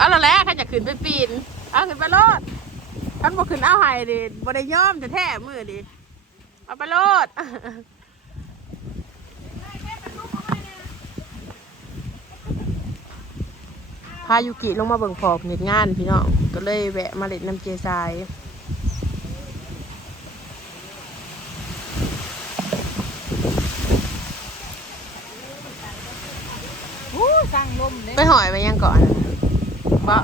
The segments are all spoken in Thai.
เอาและแหละข้าจะขึ้นไปปีน เอาขึ้นไปโลดท่านบอกขึ้นเอาไห้ดิบ่ได้ย่อมจะแท้มือดิเอาไปโลดพายุกิลงมาเบิ่งพอบเน็ตงานพี่น้องก็เลยแวะมาเล่นน้ำเจทรายโอ้สร้างลมเลยไปหอยไปยังก่อน บ่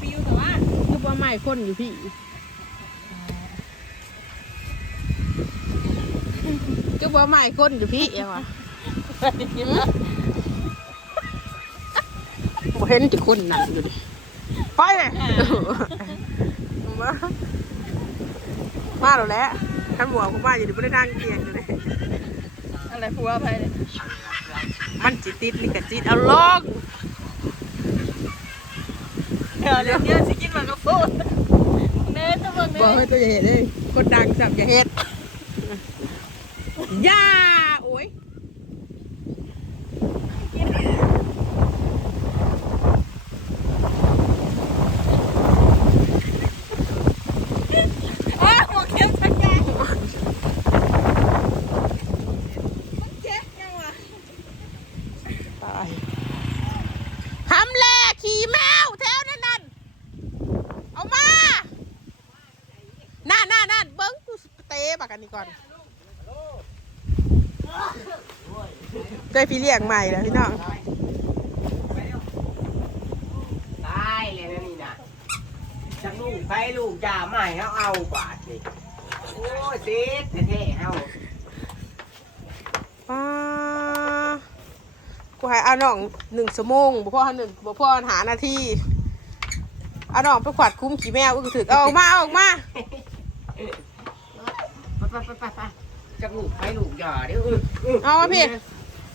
ปิวแต่ว่าคือว่าไม่คนอยู่พี่ก็ว่าไม่คนอยู่พี่เอวะบ่เห็นที่คนนั่งอยู่ดิไปเลยมามาแล้วแหละท่านบอกผมว่าอยู่ดิไม่ได้นั่งเตียงอยู่เลยอะไรผัวไปเลยมันจิตติดนี่กับจิตเอาลง เดี๋ยวเดี๋ยวเดี๋ยวสิกินมันก็พูดเนื้อตัวเนื้บอกอให้ตัวอย่าเห็ดเลยคนดังจับอย่าเห็ดย่าโอ้ย อ้าวหัวเข้มสักแกเจ๊ยังวะ ตายทำแลขี่แมวแถวนั้นนั่นเอามานั่นนั่นนั่น เบิ้งกูเตะปากกันนี่ก่อนเจอพี่เลี้ยงใหม่แล้วพี่น้องตายเลยนะนี่นะจังลูกไปลูกจ่าใหม่เขาเอาบาทนี่โอ้ยเด็ดแท้ๆเฮาป้ากูให้เอาน้องหนึ่งชั่วโมงบ่พ่อหนึ่งบ่พ่อหานาทีเอาน้องไปขวัดคุ้มขี่แมวก็ถือเอาออกมาเอาออกมา ไปไปไปไปไปจังลูกไปลูกจ่าเดี๋ยวเออเออเอามาพี่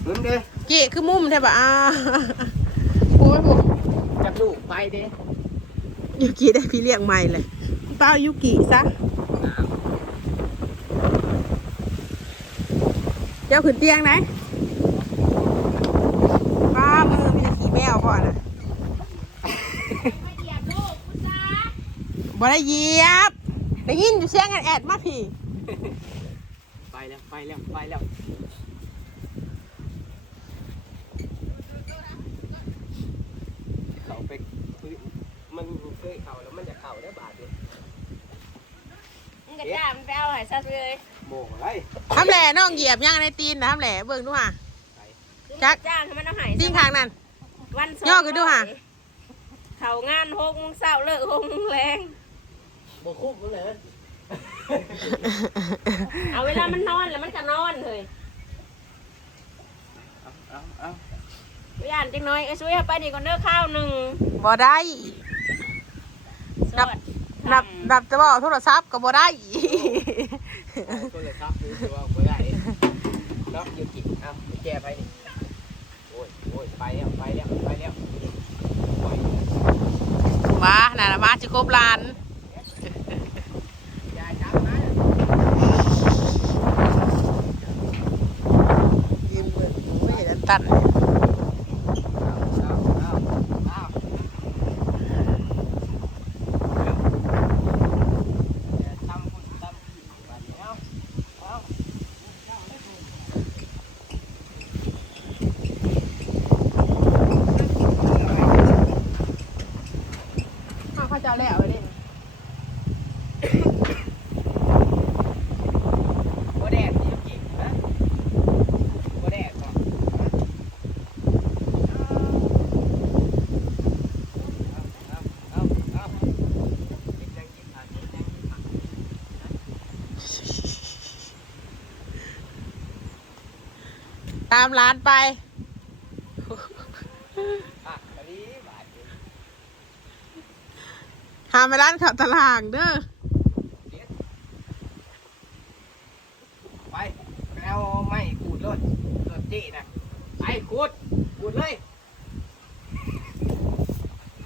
หมุนเด้อเกะคือมุมใช่ปะอ่าปูไม่ปูจังลูกไปเด้อยูกิได้พี่เลี้ยงใหม่เลยเป้ายูกิซะเจ้าขึ้นเตียงไหนป้ามือมีขี่แมวพ่อนะบ่ได้เหยียบได้ยินอยู่เสียงกันแอดมาพี่ ไปแล้ว ไปแล้ว ไปแล้วเขาไปมันเคยเข่าแล้วมันจะเข่าได้บาทเดียวมึงกระจ้ามันไปเอาหายซะเลยโบกอะไรทำแหล่น้องเหยียบย่างในตีนนะทำแหล่เบิ่งดูห่ะจักจ้างให้มันเอาหายตีนข้างนั้นวันสองย่อขึ้นดูหะเขางานหกโมงเช้าเลิกหกโมงแรงโบกคุบเลย เอาเวลามันนอนแล้วมันก็นอนเลยเอาเอาเอาย่านจังน้อยไอ้ช่วยเอาไปนี่ก่อนเด้อข้าวหนึ่งบ่ได้ สนับวัสดีนับนับจะบอกโทรศัพท์ก็บ่ได้ก็เลยครับดูตัวก็ได้เนาะยูกิเอาไปแก้ไปดิโอ้ยโอ้ยไปแล้วไปแล้วไปแล้วโอ้ยมาน่ะนะมาจะครบล้าน ยายจับนะ ยืมเงิน ไม่เห็นอันตัน เอาเอาเอาเอาอย่าทำบุญทำผิดบัดนี้เอาเอา อ้าวเขาจะเอาแล้วเลย บ่แดดยูกิฮะบ่แดดบ่เอาเอาเอาเอากินยังกินอะกินยังกินอะ ตามร้านไปอะตอนนี้บาทเดียวหาไปร้านขับตลาดเด้อ ไปไปเอาไม้ขูดเลยรถจี้นะไปขูดขูดเลย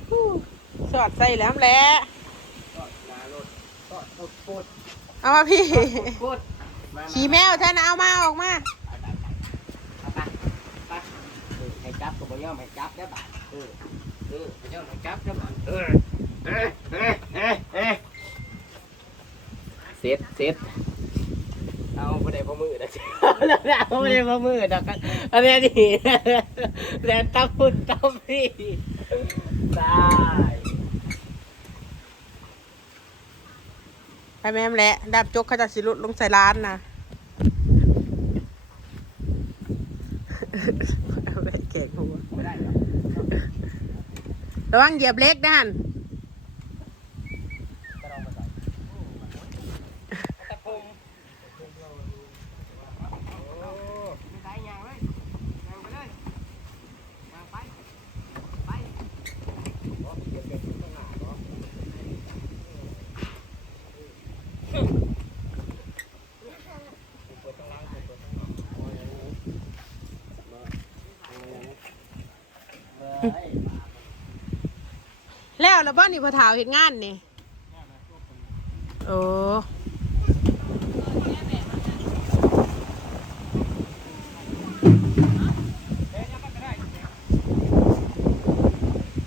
อู้สอดใส่แล้วแหละก็นารถก็ต้องโคตรเอามาพี่โคตรมาขี่แมวท่านเอามาออกมาเอาไปไปเออให้ จับก็บ่ยอมให้จับได้อบ่าดเออเออบ่ยอมให้จับได้อบ่าดเออเออเออเออเออเสร็จเสร็จเอาบ่ได้พอมือนะเอาบ่ได้พอมือดอกกันอันนี้นี่แลนตับพุ่นตับพี่ได้ไปแม่มแหละดับจกเขาจะสิลุดลงใส่ร้านนะ เอาไปแกงหัวไม่ได้หรอกระวังเหยียบเล็กนะฮัน ก็ลองไปก่อนตะพุงโอ้ไม่ได้ยางเลยยางไปเลยยางไปไปโอ้เก็บเก็บข้างหน้าเนาะ แล้วบ้านนี่พอถาวเห็นงานนี่โอ้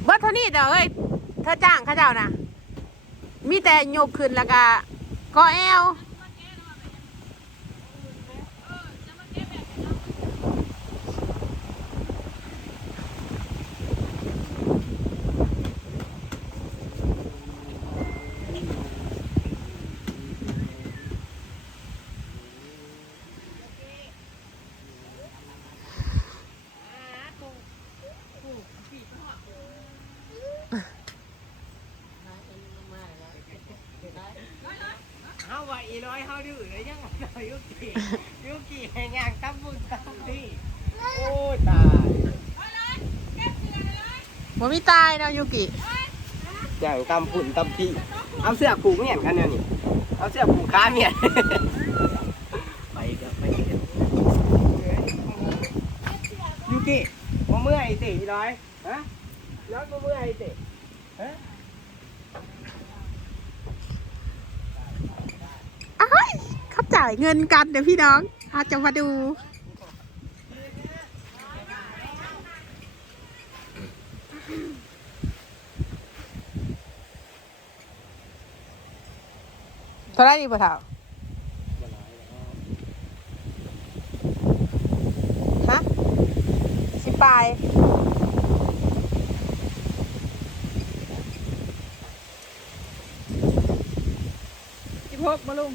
เบิดเท่านี้เด้อเอ้ยเธอจ้างข้าเจ้านะมีแต่โยกขึ้นแล้วก็ก็แอลเฮาว่าอี ร้อยเฮาดื้อเลยยังว่ายุกิยุกิให้งานตั้มบุญตั้มที่โอ้ยตายบ่มีตายเนาะยูกิอย่างตั้มพุ่นตั้มที่เอาเสื้อผูกเมียนกันเนี่ยนี่เอาเสื้อผูกขาเมียนไปเดี๋ยวไปเดี๋ยวยุกิมาเมื่อยสิอีร้อยฮะร้อยมาเมื่อยสิฮะ อ้าย เขาจ่ายเงินกันเดี๋ยวพี่น้องอาจจะมาดู เท่าไรดีป่ะเท่าฮะสิบปลายสิบหกมาลุง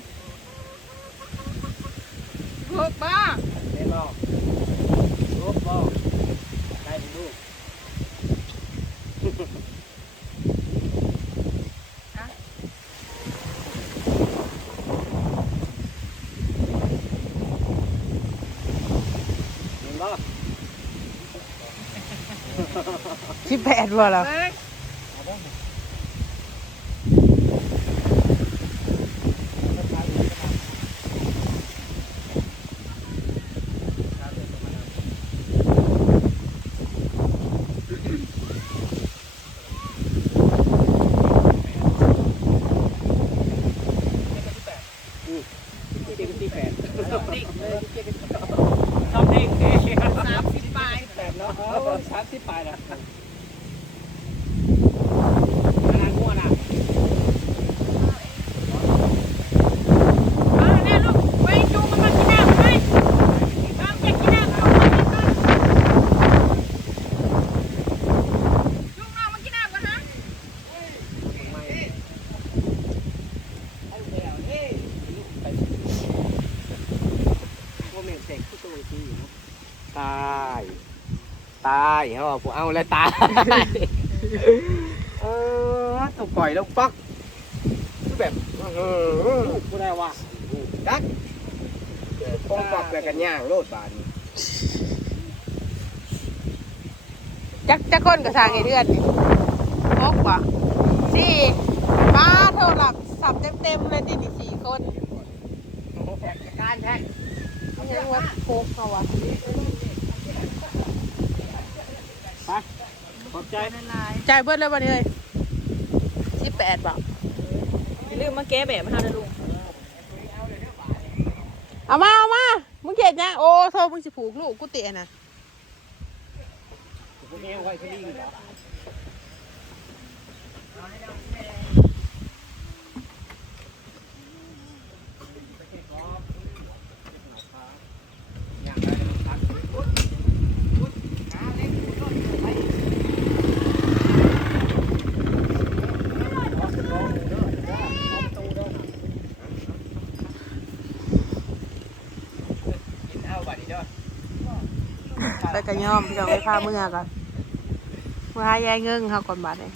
กบ้าเล่นบอกลูกบอกได้เป็นลูกเล่นบอกสิบแปดบ่เหรอ เจ็ดสิบแปดชอบเด็กเลยชอบเด็กสามสิบปลายแปดเนาะสามสิบปลายนะงานมั่วนะ มาแน่ลูกไปจูงมันมากินน้ำไปตามจะกินน้ำจูงมันมาจูงน้ำมากินน้ำกันนะ ตาย ตายเขาบอกผมเอาแล้วตาย เออตกปล่อยแล้วปักคือแบบเออกูได้ว่าดักคงปักแบบกันย่างโลดบาทนี้จักจักคนกับทางไอ้เดือนนี่หกว่ะสี่มาโทรศัพท์สับเต็มๆเลยติดอีกสี่คนแท็กการแท็กไม่ใช่ว่าโคกเขาวะ ขอบใจจ่ายเบิดเลยวันนี้เลยเสิบแปดบอกอย่าลืมมาแก้แบบมาหาเด้อลุงเอามาเอามามึงเก็บยังโอ้โทษมึงสิผูกลูกกูเตะน่ะพวกนี้ไว้ที่นี่เหรออย่างไรมันพักพุดพุดขาเล็กพุดโดนไปเอาขึ้นลงเด้อเด้อเอาประตูเด้อนะกินเอาบัดนี้เด้อ ไป กระย่อมพี่น้องไปพาเมื่อก่อนเมื่อหายายเงิงเขาก่อนบาดเลย